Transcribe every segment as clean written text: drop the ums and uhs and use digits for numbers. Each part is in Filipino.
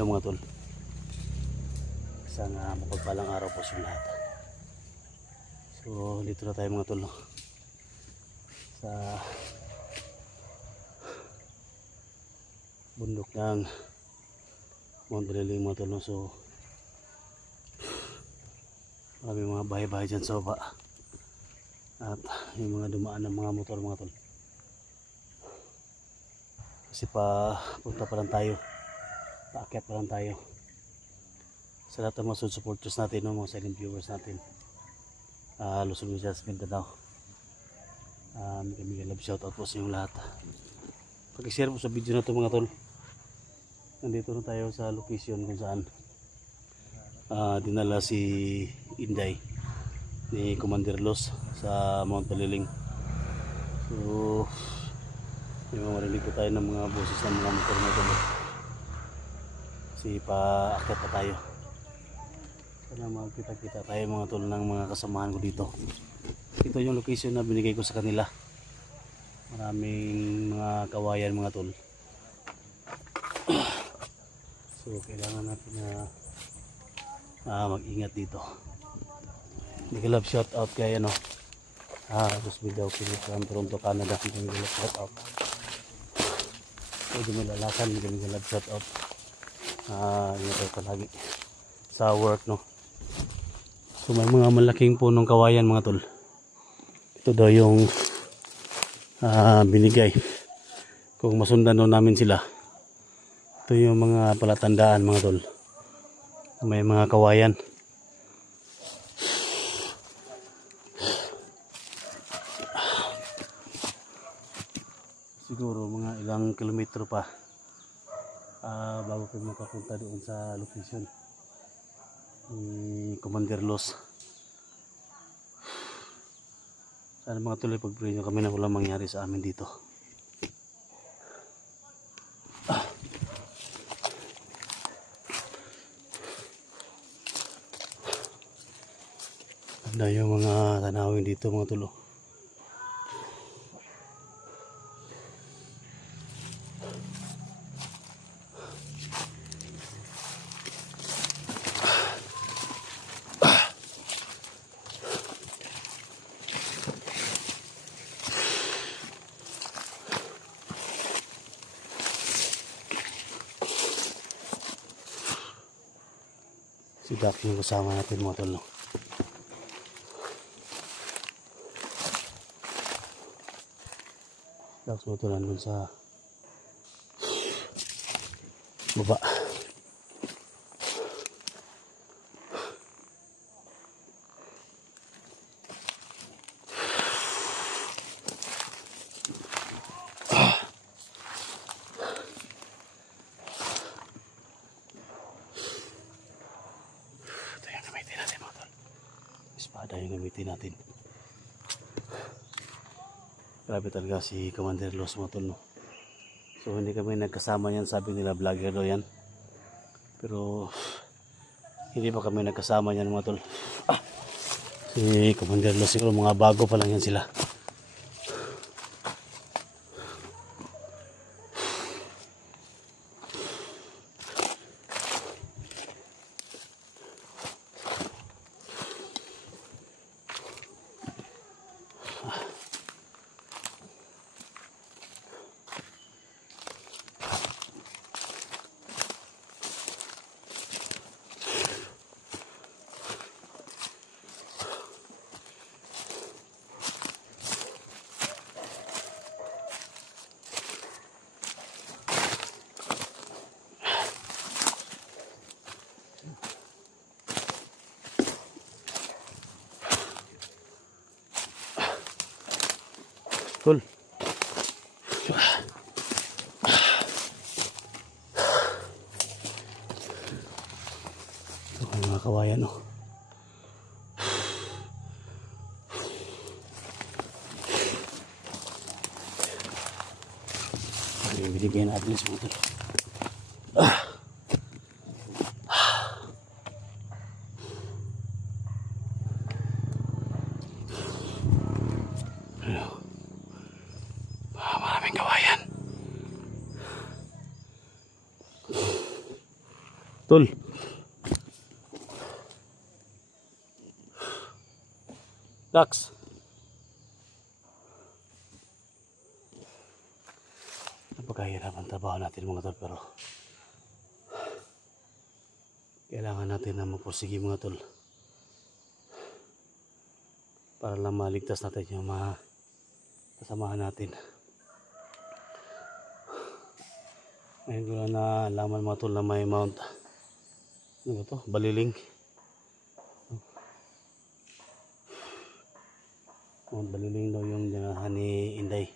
Hello mga tol. Isang mapagpalang araw po sa lahat. So dito na tayo mga tol, no? Sa bundok ng Mount Baliling mga tol, no? So maraming mga bahay-bahay dyan sa baba. At yung mga dumaan ng mga motor mga tol. Kasi punta pa lang tayo. Paakyat pa lang tayo. Sa lahat ng mga supporters natin, no, mga silent viewers natin, Luzon, Visayas, Mindanao, may love shoutout po sa inyong lahat. Pag-share po sa video na to mga tol. Nandito na tayo sa location kung saan dinala si Inday ni Commander Los sa Mount Baliling. So may marinig po tayo ng mga boses ng mga motor na tol. Kasi paakyat pa tayo. Sana magkita-kita tayo mga tol ng mga kasamahan ko dito. Ito yung location na binigay ko sa kanila. Maraming mga kawayan mga tol. So kailangan natin na mag-ingat dito. Nag-love shout out kay Rusby daw from Toronto, Canada. Nag-love shout out. So dumilalakan, nag-love shout out. Ingat tayo palagi sa work, no. So may mga malaking punong kawayan mga tol. Ito daw yung binigay kung masundan namin sila. Ito yung mga palatandaan mga tol. May mga kawayan. Siguro mga ilang kilometro pa bago kayo makapunta doon sa location ni Commander Los. Sana mga tuloy pag-pray nyo kami na walang mangyari sa amin dito. Ganda yung mga tanawin dito mga tulo. Si Doc yung kasama natin mga tol, no? Doc mo tol nandun sa baba. Espada yung gamitin natin. Grabe talaga si Commander Los mga tol, no? So hindi kami nagkasama yan, sabi nila vlogger daw yan, pero hindi pa kami nagkasama yan mga tol. Si Commander Los siguro mga bago pa lang yan sila. Tol. Ito ang mga kawayan, no? Binibigyan natin sa mga tol. Maraming kawayan. Tol. Dax. Napakahirap ang trabaho natin mga tol, pero kailangan natin na mapursige mga tol para lang maligtas natin yung mga kasamahan natin. Ngayon ko lang nalaman mga tol na may Mount ano ba to? Baliling. Mount Baliling daw yung dinahan ni Inday.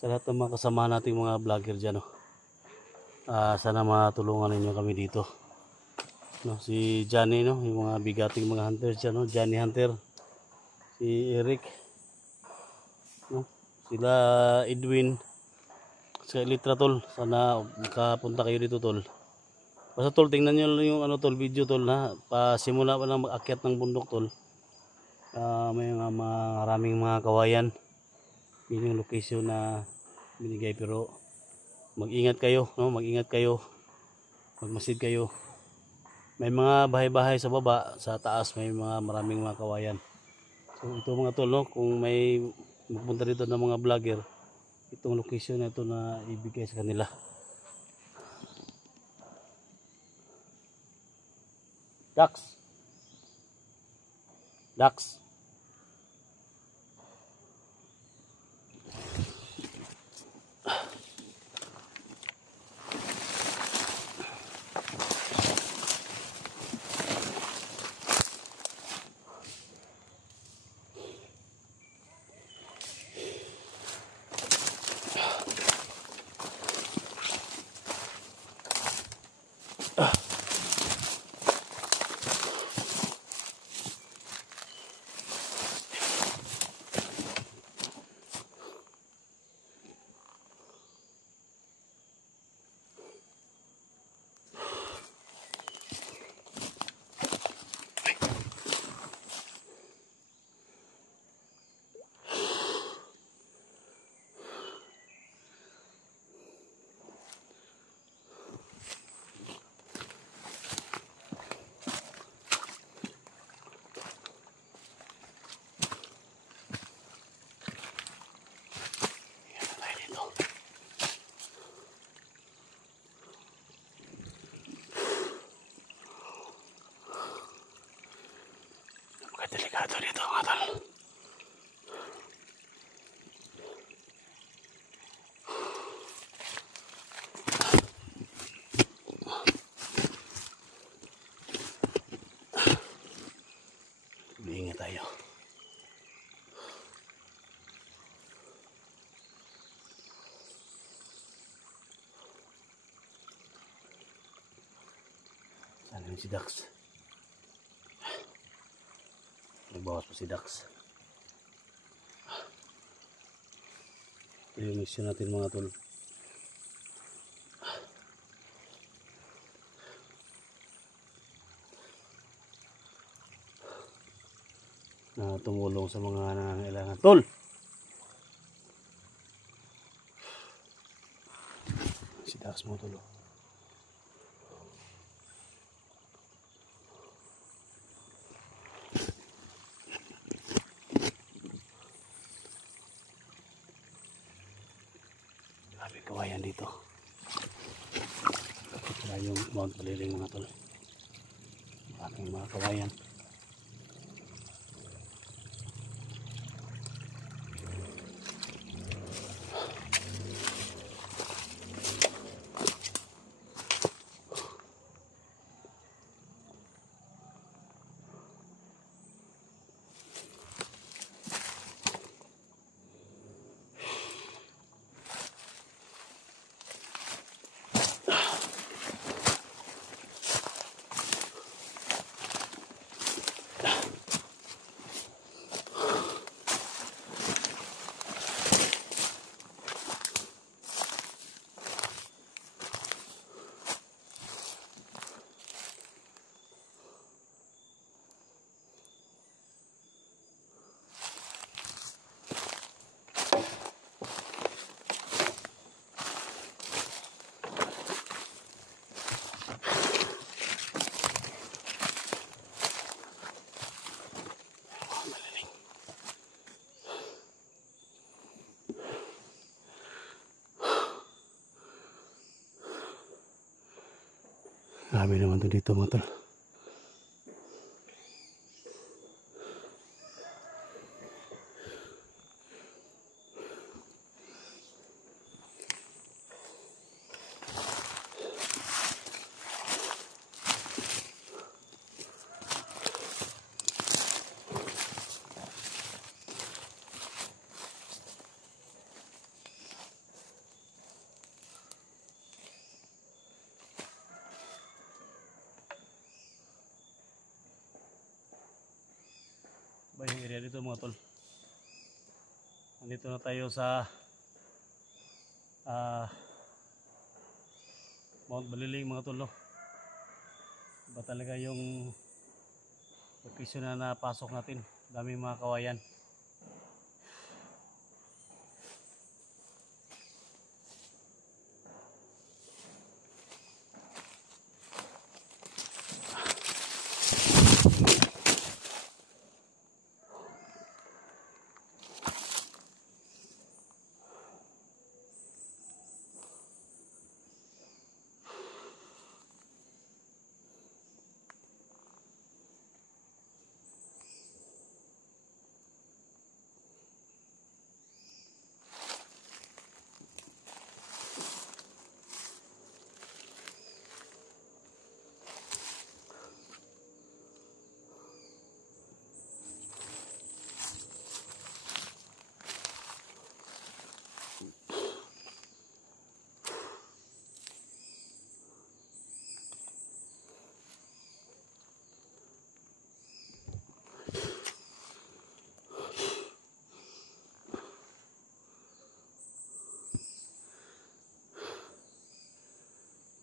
Sa lahat ng mga kasama nating mga vlogger dyan, sana matulungan ninyo kami dito. No, si Johnny, no, yung mga bigating mga hunters dyan, no, Johnny Hunter, si Eric, no, sila Edwin, sa Elitra tol, sana makapunta kayo dito tol. Basta tol, tingnan nyo yung ano tol, video tol, ha, pasimula pa lang mag-akyat ng bundok tol. May mga maraming mga kawayan. Yun yung location na binigay, pero mag-ingat kayo, no? Mag-ingat kayo, magmasid kayo. May mga bahay-bahay sa baba, sa taas may mga maraming mga kawayan. So ito mga tol, no? Kung may magpunta dito ng mga vlogger, itong location na ito na ibigay sa kanila. Dax. Dax. Delikado dito mga tol. Ingat tayo. Saan yun si Dax? Nagbawas pa si Dax. Ito yung mission natin mga tol. Na tumulong sa mga nangangailangan. Tol! Si Dax mo tol. Kawayan dito. Sila yung Mount Baliling mga tol. Aking mga kawayan. Grabe naman to dito mga tol. Yung area dito mga tol. Nandito na tayo sa Mount Baliling mga tol, no? Iba talaga yung location na napasok natin. Daming mga kawayan.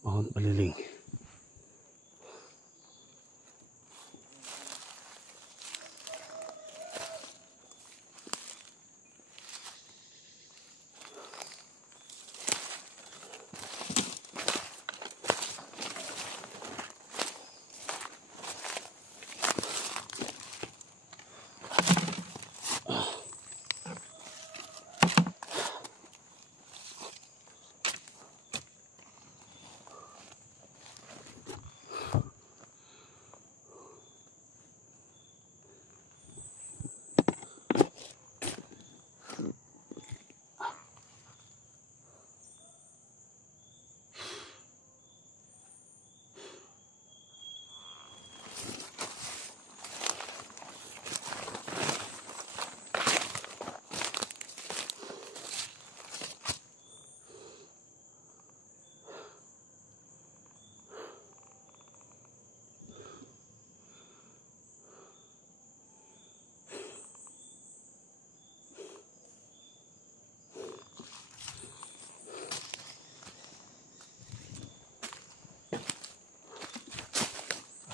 Mount Baliling.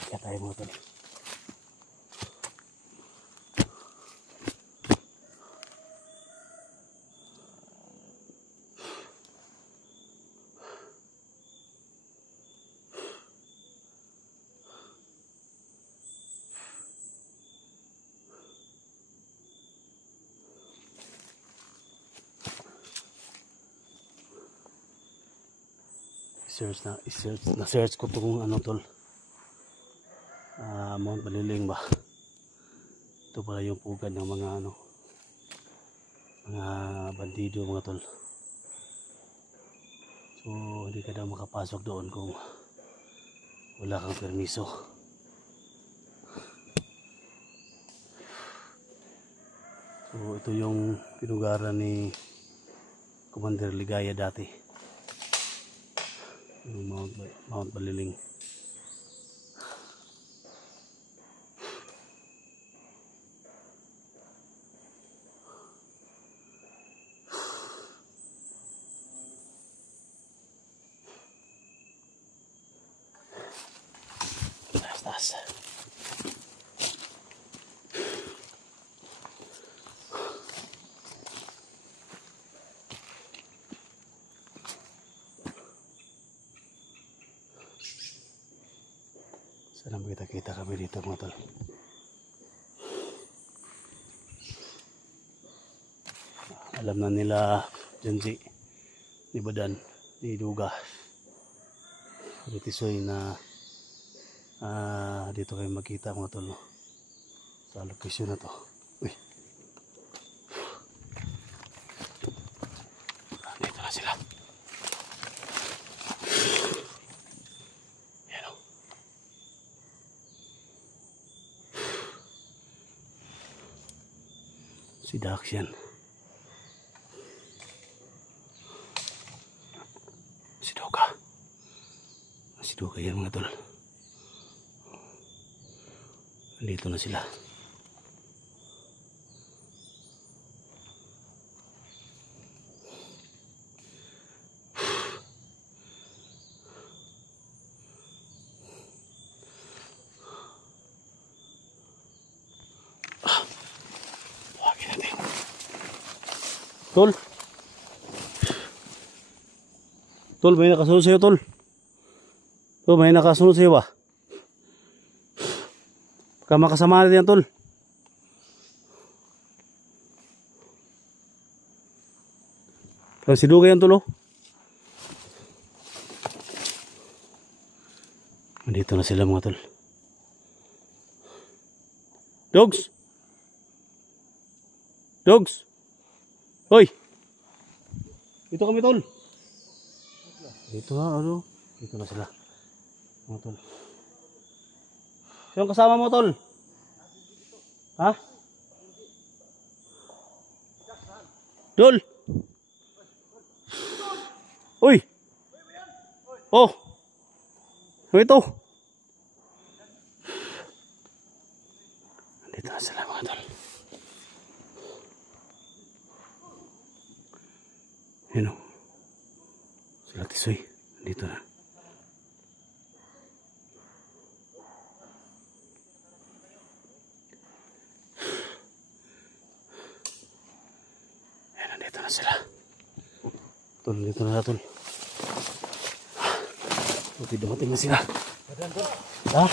Kaya tayo mga tol. Na-search ko itong ano tol. Mount Baliling ba? Ito pala yung pugad ng mga ano, mga bandido mga tol. So hindi ka daw makapasok doon kung wala kang permiso. So ito yung pinugaran ni Commander Ligaya dati, yung Mount Baliling. Taas. Sana makita-kita kami dito mga tol. Alam na nila Janji, ni Badan, ni Duga, ni Tisoy na Dito kayo makita mga tol, no? Sa location na to. Uy. Dito na sila. Yan o. Si Dax yan. Si Doka. Si Doka yan mga tol. Dito na sila. Tawagin natin. Tol. Tol, may nakasunod sa'yo, Tol. Tol, may nakasunod sa'yo ba? Baka makasama natin yan, Tol. Pero si Duga yan, Tol, oh. Nandito na sila mga Tol. Dogs! Dogs! Hoy! Dito kami, Tol. Dito na, ano? Dito na sila. Mga Tol. Sino kasama mo, Tol? Ha? Tol! Uy! Oh! Ano ito? Nandito na sila mga Tol. Yan o. Sila Tisoy. Nandito na. Yan, nandito na sila. Tol, nandito na Tol. Buti dumating na sila. Ha?